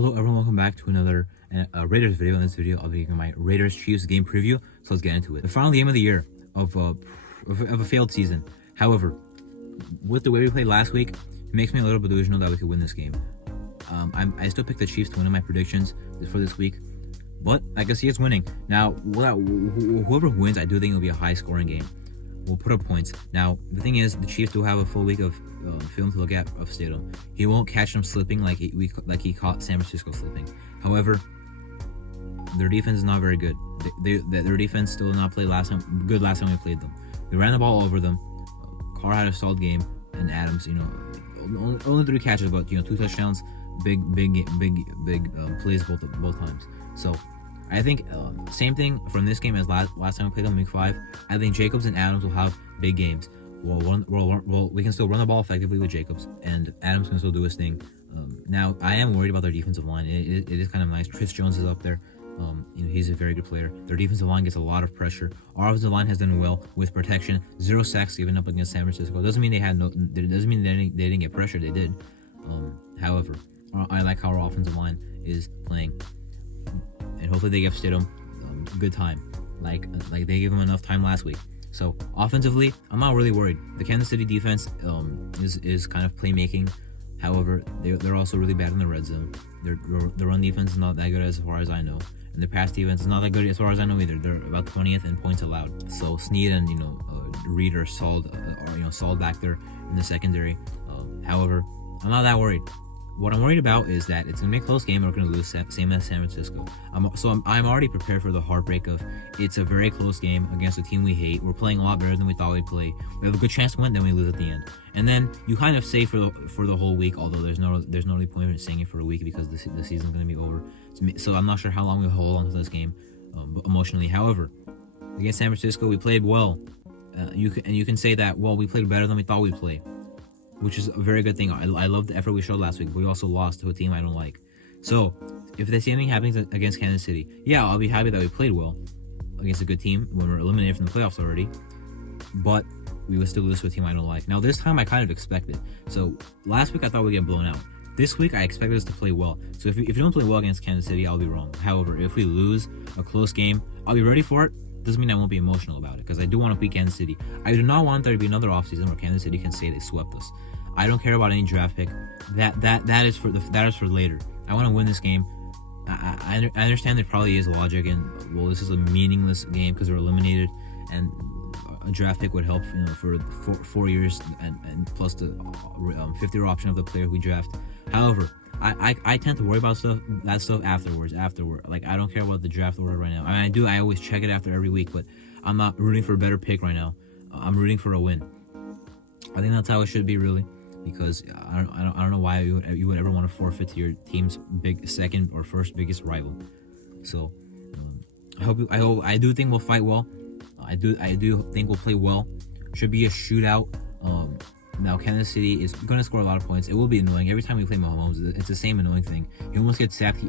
Hello everyone, welcome back to another Raiders video. In this video, I'll be giving my Raiders Chiefs game preview. So let's get into it. The final game of the year of a failed season. However, with the way we played last week, it makes me a little bit delusional that we could win this game. I still picked the Chiefs to win in my predictions for this week, but I can see it's winning. Now, whoever wins, I do think it'll be a high-scoring game. We'll put up points. Now, the thing is, the Chiefs do have a full week of film to look at of Stidham. He won't catch them slipping like he caught San Francisco slipping. However, their defense is not very good. Their defense still did not play last time we played them. We ran the ball over them. Carr had a solid game, and Adams, only 3 catches, but 2 touchdowns, big plays both times. So I think same thing from this game as last time we played them, week 5. I think Jacobs and Adams will have big games. We can still run the ball effectively with Jacobs, and Adams can still do his thing. Now, I am worried about their defensive line. It is kind of nice. Chris Jones is up there. He's a very good player. Their defensive line gets a lot of pressure. Our offensive line has done well with protection. 0 sacks given up against San Francisco. It doesn't mean they didn't get pressure. They did. However, I like how our offensive line is playing, and hopefully they give Stidham good time, like they gave him enough time last week. So offensively, I'm not really worried. The Kansas City defense is kind of playmaking. However, they're also really bad in the red zone. Their run defense is not that good as far as I know, and their pass defense is not that good as far as I know either. They're about 20th in points allowed. So Snead and Reed are solid back there in the secondary. However, I'm not that worried. What I'm worried about is that it's going to be a close game and we're going to lose, same as San Francisco. I'm already prepared for the heartbreak of it's a very close game against a team we hate. We're playing a lot better than we thought we'd play. We have a good chance to win, then we lose at the end. And then you kind of say for the whole week, although there's no really point in saying it for a week because the season's going to be over. So I'm not sure how long we'll hold on to this game emotionally. However, against San Francisco, we played well. You can say that, well, we played better than we thought we'd play, which is a very good thing. I love the effort we showed last week, but we also lost to a team I don't like. So, if the same thing happens against Kansas City, yeah, I'll be happy that we played well against a good team when we're eliminated from the playoffs already, but we would still lose to a team I don't like. Now, this time I kind of expected. So, last week I thought we'd get blown out. This week I expected us to play well. So, if you don't play well against Kansas City, I'll be wrong. However, if we lose a close game, I'll be ready for it. Doesn't mean I won't be emotional about it, because I do want to beat Kansas City. I do not want there to be another offseason where Kansas City can say they swept us. I don't care about any draft pick. That is for later. I want to win this game. I understand there probably is logic, and well, this is a meaningless game because we're eliminated, and a draft pick would help, for 4 years and plus the 50-year option of the player we draft. However, I tend to worry about that stuff afterwards. Like, I don't care about the draft order right now. I mean, I always check it after every week, but I'm not rooting for a better pick right now. I'm rooting for a win. I think that's how it should be, really, because I don't know why you would ever want to forfeit to your team's second or first biggest rival. So I do think we'll fight well. I do think we'll play well. Should be a shootout. Now, Kansas City is going to score a lot of points. It will be annoying. Every time we play Mahomes, it's the same annoying thing. He almost gets sacked.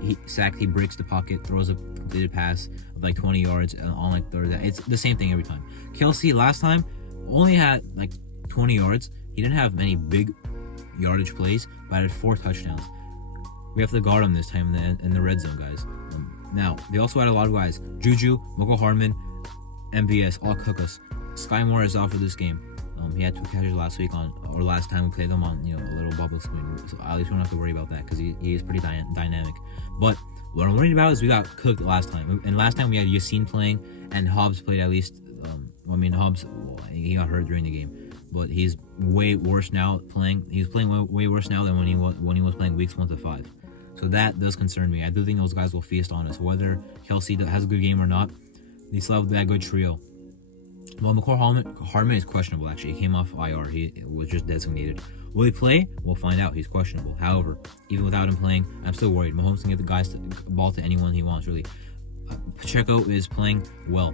He breaks the pocket, throws a completed pass of like 20 yards on like third. It's the same thing every time. Kelsey last time only had like 20 yards. He didn't have many big yardage plays, but had 4 touchdowns. We have to guard him this time in the red zone, guys. Now, they also had a lot of guys. Juju, Mecole Hardman, MVS, all cook us. Sky Moore is out for this game. He had 2 catches last time we played them on a little bubble screen. So at least we don't have to worry about that because he is pretty dynamic. But what I'm worried about is we got cooked last time. And last time we had Yassine playing and Hobbs played at least. Hobbs, he got hurt during the game, but he's way worse now playing. He's playing way worse now than when he was playing weeks 1 to 5. So that does concern me. I do think those guys will feast on us, whether Kelsey has a good game or not. They still have that good trio. Well, Mecole Hardman is questionable, actually. He came off IR. He was just designated. Will he play? We'll find out. He's questionable. However, even without him playing, I'm still worried. Mahomes can get the ball to anyone he wants, really. Pacheco is playing well.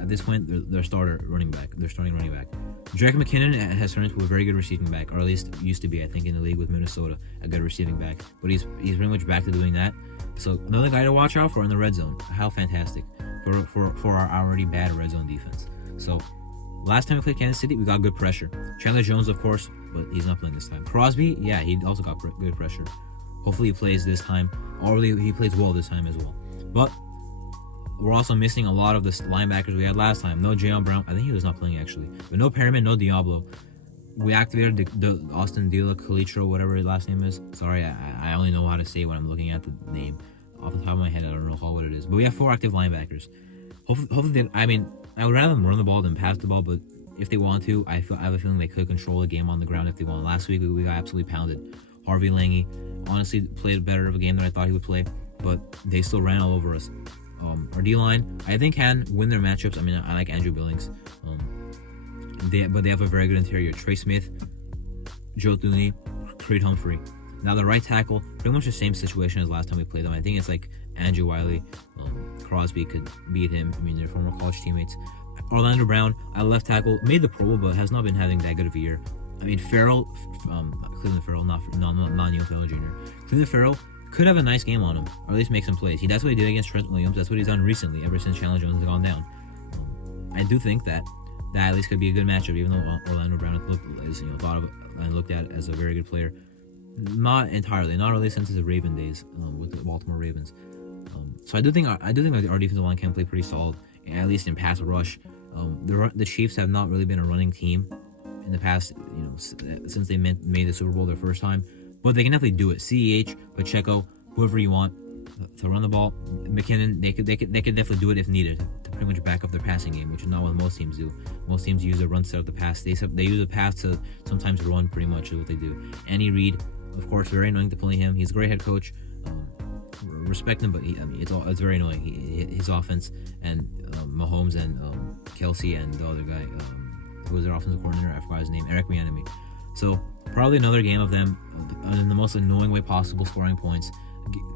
At this point, their starting running back. Jerick McKinnon has turned into a very good receiving back, or at least used to be, I think, in the league with Minnesota, a good receiving back. But he's pretty much back to doing that. So another guy to watch out for in the red zone. How fantastic for our already bad red zone defense. So last time we played Kansas City, we got good pressure. Chandler Jones, of course, but he's not playing this time. Crosby, yeah, he also got good pressure. Hopefully he plays this time, or he plays well this time as well. But we're also missing a lot of the linebackers we had last time. No Jayon Brown. I think he was not playing actually. But no Perriman, no Diablo. We activated the Austin Dela Calitro, whatever his last name is. Sorry, I only know how to say it when I'm looking at the name. Off the top of my head, I don't know what it is. But we have 4 active linebackers. Hopefully, I would rather them run the ball than pass the ball, but if they want to, I have a feeling they could control the game on the ground if they want. Last week, we got absolutely pounded. Harvey Lange honestly played better of a game than I thought he would play, but they still ran all over us. Our D-line, I think, can win their matchups. I like Andrew Billings. But they have a very good interior. Trey Smith, Joe Thuney, Creed Humphrey. Now the right tackle, pretty much the same situation as last time we played them. I think it's like Andrew Wiley, Crosby could beat him. They're former college teammates. Orlando Brown, at left tackle, made the Pro Bowl, but has not been having that good of a year. Farrell, Cleveland Farrell, not Neil Taylor Jr. Cleveland Farrell could have a nice game on him, or at least make some plays. That's what he did against Trent Williams. That's what he's done recently, ever since Chandler Jones has gone down. I do think that at least could be a good matchup, even though Orlando Brown is thought of and looked at as a very good player. Not entirely, not really since his Raven days with the Baltimore Ravens. So I do think our defensive line can play pretty solid, at least in pass rush. The Chiefs have not really been a running team in the past, since they made the Super Bowl their first time, but they can definitely do it. CEH, Pacheco, whoever you want to run the ball. McKinnon, they could definitely do it if needed to pretty much back up their passing game, which is not what most teams do. Most teams use a run set of the pass. They use a pass to sometimes run. Pretty much is what they do. Andy Reid, of course, very annoying to play him. He's a great head coach. Respect him, but it's very annoying. His offense and Mahomes and Kelsey and the other guy who was their offensive coordinator, I forgot his name, Eric Bieniemy. So probably another game of them in the most annoying way possible, scoring points,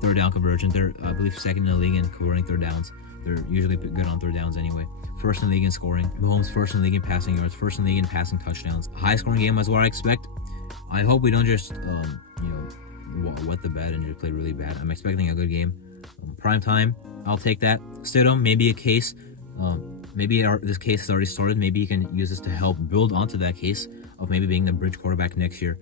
third down conversion. They're, I believe, second in the league in converting third downs. They're usually good on third downs anyway. First in the league in scoring. Mahomes first in the league in passing yards. First in the league in passing touchdowns. High scoring game is what I expect. I hope we don't just wet the bed and just play really bad. I'm expecting a good game. Prime time, I'll take that. Stidham, maybe a case. This case has already started. Maybe you can use this to help build onto that case of maybe being the bridge quarterback next year.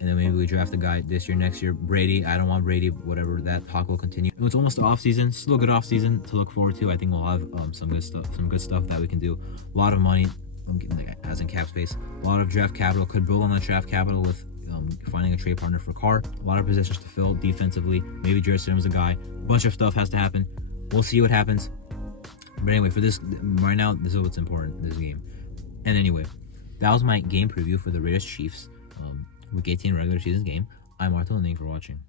And then maybe we draft a guy this year, next year. Brady, I don't want Brady, whatever. That talk will continue. It's almost off season. Still a good off season to look forward to. I think we'll have some good stuff that we can do. A lot of money, as in cap space. A lot of draft capital. Could build on that draft capital with finding a trade partner for Carr. A lot of positions to fill defensively. Maybe Jarrett Stidham is a guy. A bunch of stuff has to happen. We'll see what happens. But anyway, for this right now, this is what's important, this game. And anyway, that was my game preview for the Raiders Chiefs Week 18 regular season game. I'm Martin, and thank you for watching.